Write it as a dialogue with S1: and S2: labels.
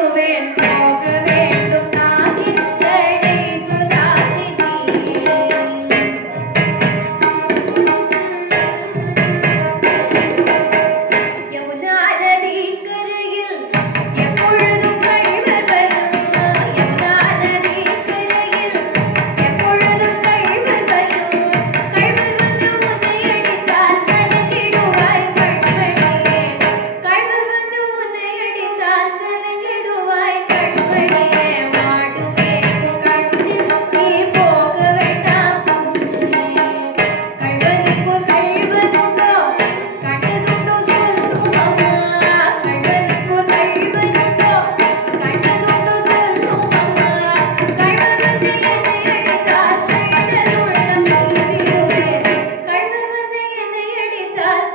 S1: Rubén. that